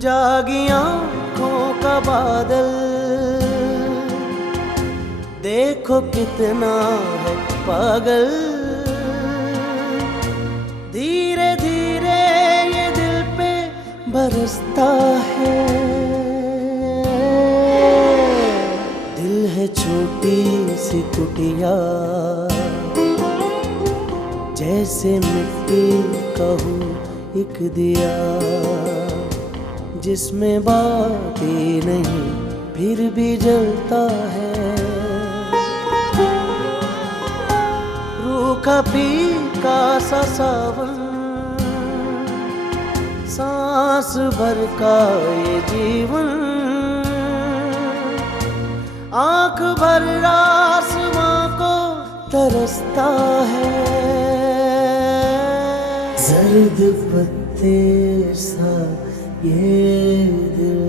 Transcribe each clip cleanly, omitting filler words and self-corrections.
जागी आँखों का बादल, देखो कितना है पागल। धीरे धीरे ये दिल पे बरसता है। दिल है छोटी सी कुटिया, जैसे मिट्टी का हूँ एक दिया, जिसमें बातें नहीं फिर भी जलता है। रूखा फीका सा सावन, सांस भर का ये जीवन, आंख भर आसमां को तरसता है। जर्द पत्ते सा ये दिल।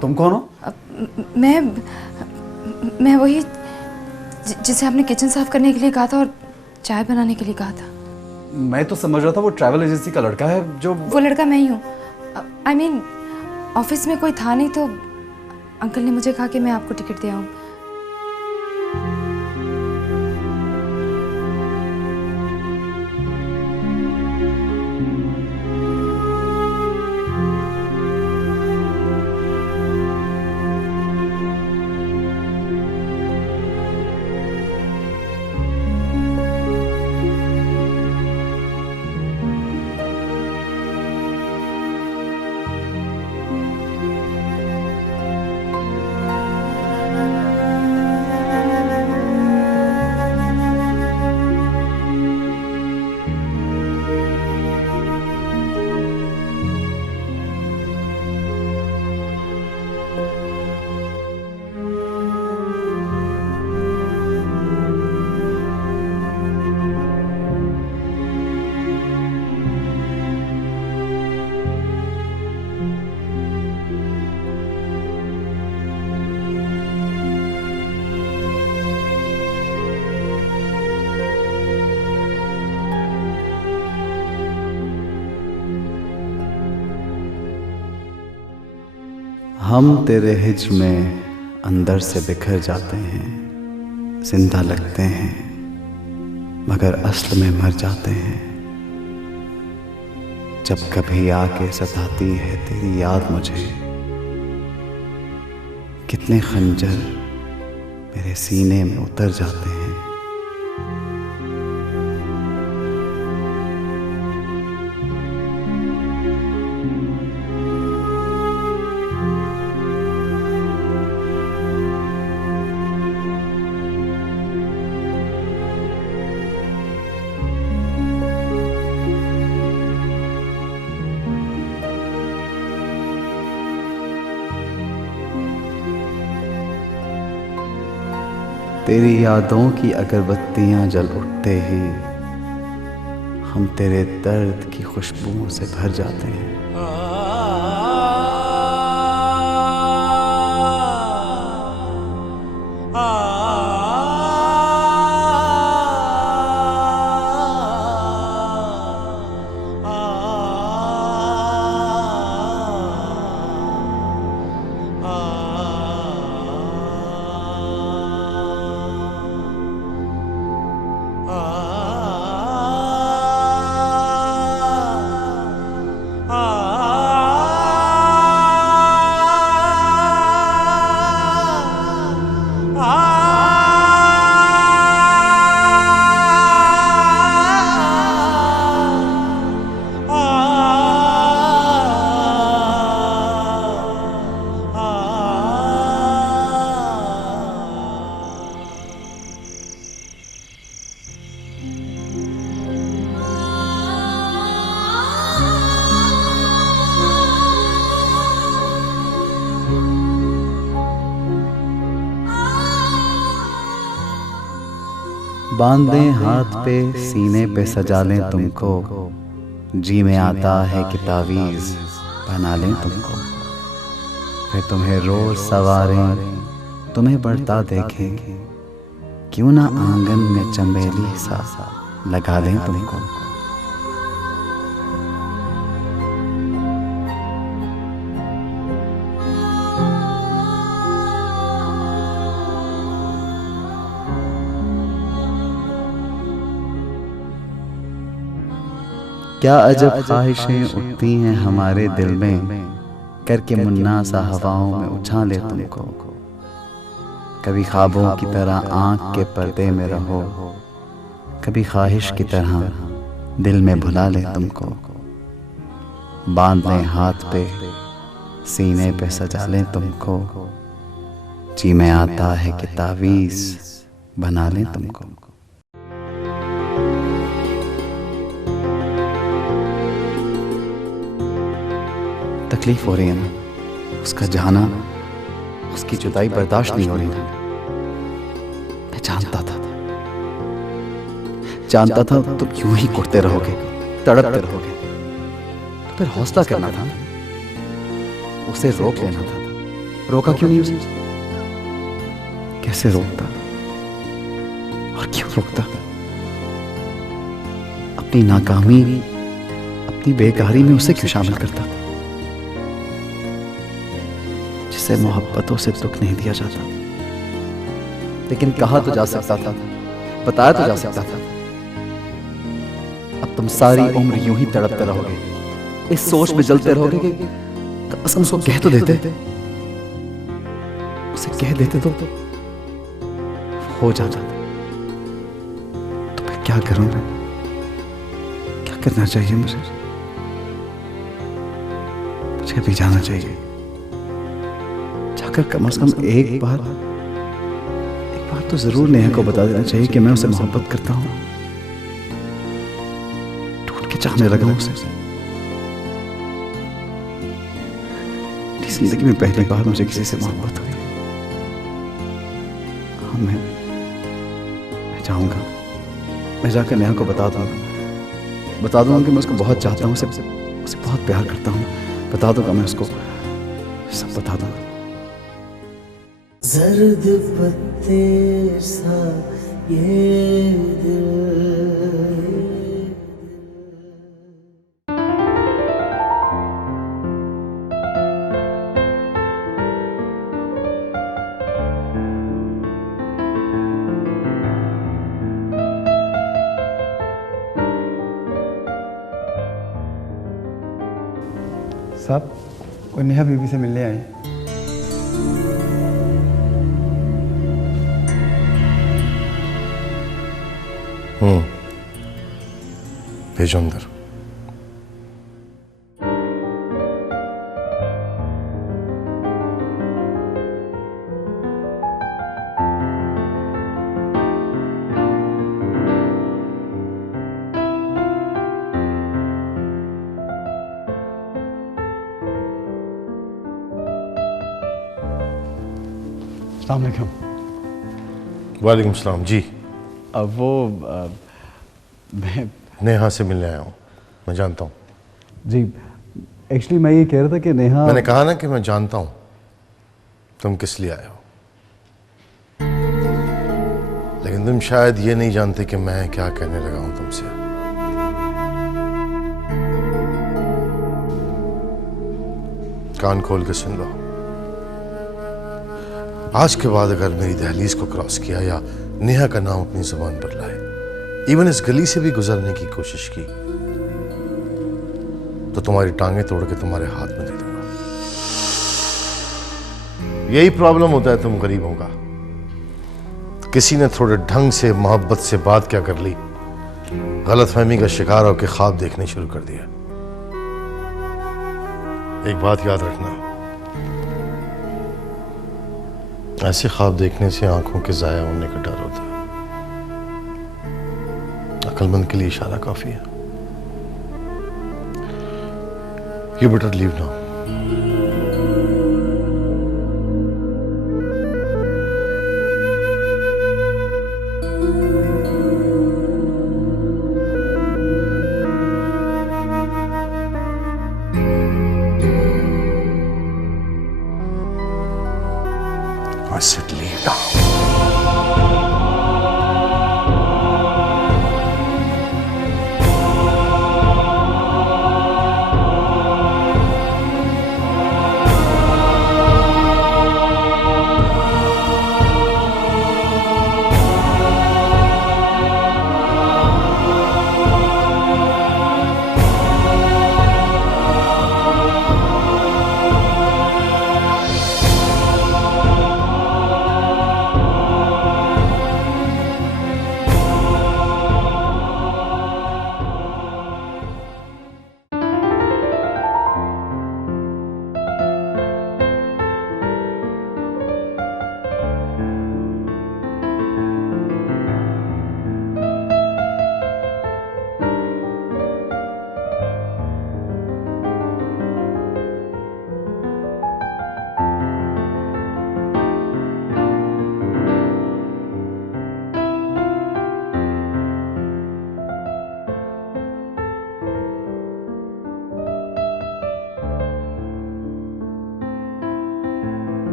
तुम कौन हो? मैं वही जिसे आपने किचन साफ करने के लिए कहा था और चाय बनाने के लिए कहा था। मैं तो समझ रहा था वो ट्रैवल एजेंसी का लड़का है जो। वो लड़का मैं ही हूँ। I mean, ऑफिस में कोई था नहीं तो अंकल ने मुझे कहा कि मैं आपको टिकट दे आऊँ। हम तेरे हिज्र में अंदर से बिखर जाते हैं, जिंदा लगते हैं मगर असल में मर जाते हैं। जब कभी आके सताती है तेरी याद मुझे, कितने खंजर मेरे सीने में उतर जाते हैं। तेरी यादों की अगरबत्तियां जल उठते ही हम तेरे दर्द की खुशबुओं से भर जाते हैं। आ बांध दें हाथ पे सीने पे सजा लें तुमको, जी में आता है कि तावीज़ बना लें तुमको। फिर तुम्हें रोज सवारें तुम्हें बढ़ता देखें, क्यों ना आंगन में चमेली सा लगा लें तुमको। क्या अजब ख्वाहिशें उठती हैं हमारे दिल में, करके मुन्ना सा हवाओं में उछाले तुमको। कभी ख्वाबों की तरह आँख के पर्दे में रहो, कभी ख्वाहिश की तरह दिल में भुला ले तुमको। बांध लें हाथ पे सीने पे सजा लें तुमको, जी में आता है कि तावीज़ बना लें तुमको। तकलीफ हो रही है ना, उसका जाना, उसकी जुदाई बर्दाश्त नहीं हो रही ना। मैं जानता था तुम यूं ही कुटते रहोगे, तड़पते रहोगे। तो फिर हौसला करना था, उसे रोक लेना था। रोका क्यों नहीं उसे? कैसे रोकता और क्यों रोकता? अपनी नाकामी, अपनी बेकारी में उसे क्यों शामिल करता? जिसे मोहब्बतों से दुख नहीं दिया जाता। लेकिन कहा तो जा सकता था, बताया तो जा सकता था। अब तुम सारी उम्र यूं ही तड़पते रहोगे, इस सोच में जलते रहोगे कि कम से कम उसको कह तो देते, उसे कह देते तो हो जाता। तो मैं क्या करूं? मैं क्या करना चाहिए मुझे? मुझे अभी जाना चाहिए। जाकर कम से कम एक बार तो जरूर नेहा को बता देना चाहिए कि मैं उसे मोहब्बत करता हूं, टूट के चाहने लगा हूं उसे। जिंदगी में पहली बार मुझे किसी से मोहब्बत हुई। हाँ, मैं चाहूंगा, मैं जाकर नेहा को बता दूंगा कि मैं उसको बहुत चाहता हूँ, उसे बहुत प्यार करता हूँ। बता दूंगा, मैं उसको सब बता दूंगा। जर्द पत्ते सा ये दिल, साहब, कोई नेहा बीबी से मिलने आए। भेजो अंदर। अस्सलाम वालेकुम। वालेकुम सलाम जी। अब वो मैं नेहा से मिलने आया हूँ। मैं जानता हूँ जी, एक्चुअली मैं ये कह रहा था कि नेहा, मैंने कहा ना कि मैं जानता हूँ तुम किस लिए आए हो, लेकिन तुम शायद ये नहीं जानते कि मैं क्या कहने लगा हूं तुमसे। कान खोल के सुन लो। आज के बाद अगर मेरी दहलीज को क्रॉस किया या नेहा का नाम अपनी जुबान पर लाए, इवन इस गली से भी गुजरने की कोशिश की, तो तुम्हारी टांगें तोड़ के तुम्हारे हाथ में दे दूंगा। यही प्रॉब्लम होता है तुम गरीबों का। किसी ने थोड़े ढंग से मोहब्बत से बात क्या कर ली, गलतफहमी का शिकार होकर ख्वाब देखने शुरू कर दिया। एक बात याद रखना, ऐसे ख्वाब देखने से आंखों के जाया होने का डर होता है। अक्लमंद के लिए इशारा काफी है। You better leave now. must leave now.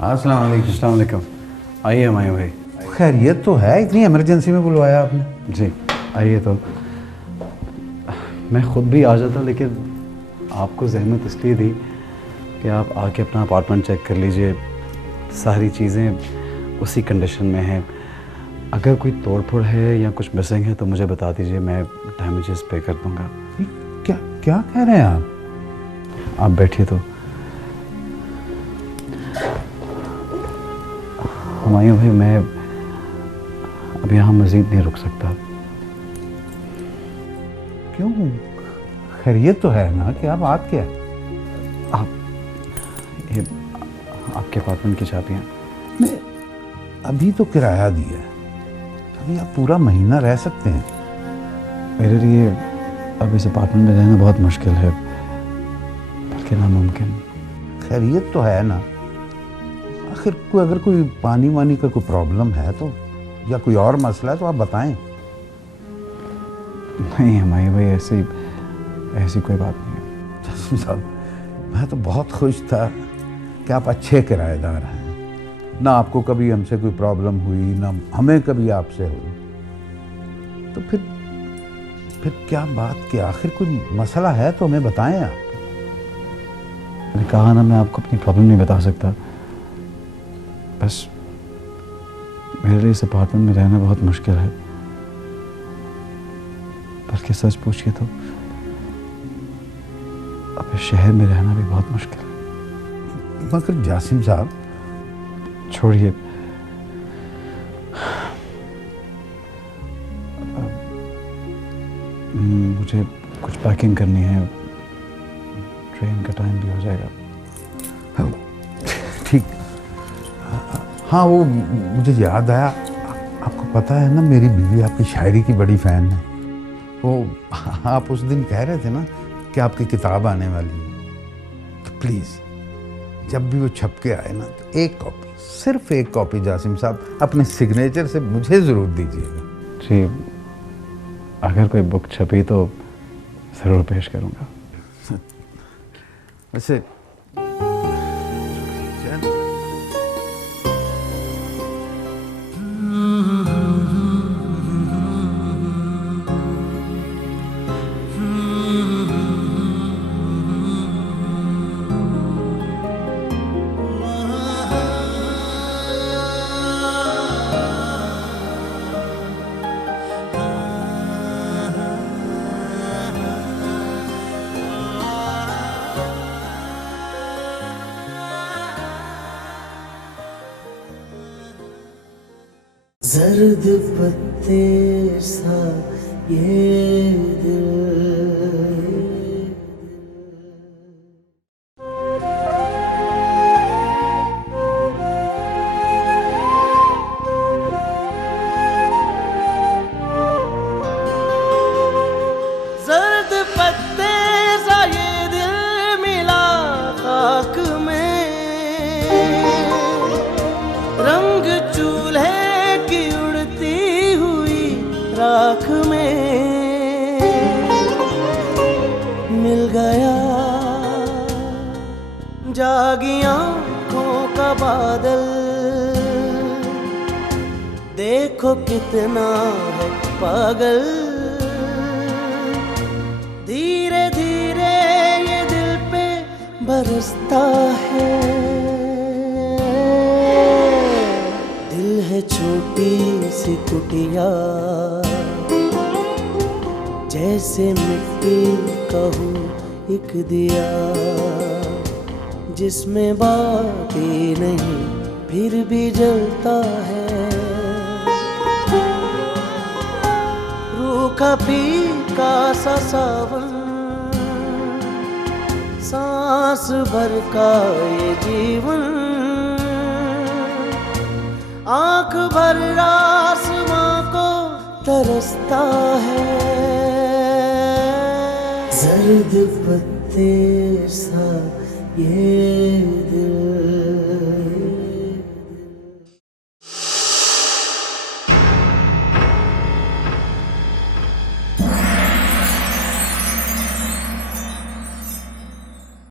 अस्सलाम वालेकुम। आइए हमारे भाई। खैरियत तो है, इतनी इमरजेंसी में बुलवाया आपने? जी आइए। तो मैं ख़ुद भी आ जाता, लेकिन आपको ज़हमत इसलिए दी कि आप आके अपना अपार्टमेंट चेक कर लीजिए। सारी चीज़ें उसी कंडीशन में हैं। अगर कोई तोड़ फोड़ है या कुछ मिसिंग है तो मुझे बता दीजिए, मैं डैमेजेस पे कर दूँगा। क्या क्या कह रहे हैं आप? आप बैठिए। तो हुमायूं भाई, मैं अब यहाँ मज़ीद नहीं रुक सकता। क्यों? खैरियत तो है ना? कि आप बात क्या? ये आपके अपार्टमेंट की चाबियाँ। नहीं, अभी तो किराया दिया है, अभी आप पूरा महीना रह सकते हैं। मेरे लिए अब इस अपार्टमेंट में रहना बहुत मुश्किल है, बल्कि नामुमकिन। खैरियत तो है ना? आखिर अगर कोई पानी वानी का कोई प्रॉब्लम है तो, या कोई और मसला है तो आप बताएं। नहीं हुमायूं भाई, ऐसी कोई बात नहीं है। जासिम साहब, मैं तो बहुत खुश था कि आप अच्छे किराएदार हैं। ना आपको कभी हमसे कोई प्रॉब्लम हुई, ना हमें कभी आपसे हुई। तो फिर क्या बात की? आखिर कोई मसला है तो हमें बताएं आप। मैंने कहा ना, मैं आपको अपनी प्रॉब्लम नहीं बता सकता। बस मेरे लिए इस अपार्टमेंट में रहना बहुत मुश्किल है, बल्कि सच पूछिए तो अब इस शहर में रहना भी बहुत मुश्किल है। मगर जासिम साहब, छोड़िए। मुझे कुछ पैकिंग करनी है, ट्रेन का टाइम भी हो जाएगा। ठीक। हाँ, वो मुझे याद आया, आपको पता है ना मेरी बीवी आपकी शायरी की बड़ी फ़ैन है। वो आप उस दिन कह रहे थे ना कि आपकी किताब आने वाली है, तो प्लीज़ जब भी वो छप के आए ना, तो एक कॉपी, सिर्फ एक कॉपी जासिम साहब अपने सिग्नेचर से मुझे ज़रूर दीजिएगा। जी, अगर कोई बुक छपी तो ज़रूर पेश करूँगा। वैसे जर्द पत्ते सा ये दिल। जर्द पत्ते सा ये दिल मिला खाक गया, जागी आंखों का बादल, देखो कितना है पागल। धीरे धीरे ये दिल पे बरसता है, दिल है छोटी सी कुटिया, जैसे मिट्टी का हो एक दिया, जिसमें बातें नहीं फिर भी जलता है। रूखा फीका सा सावन, सांस भर का ये जीवन, आंख भर आसमां को तरसता है। जर्द पत्ते सा ये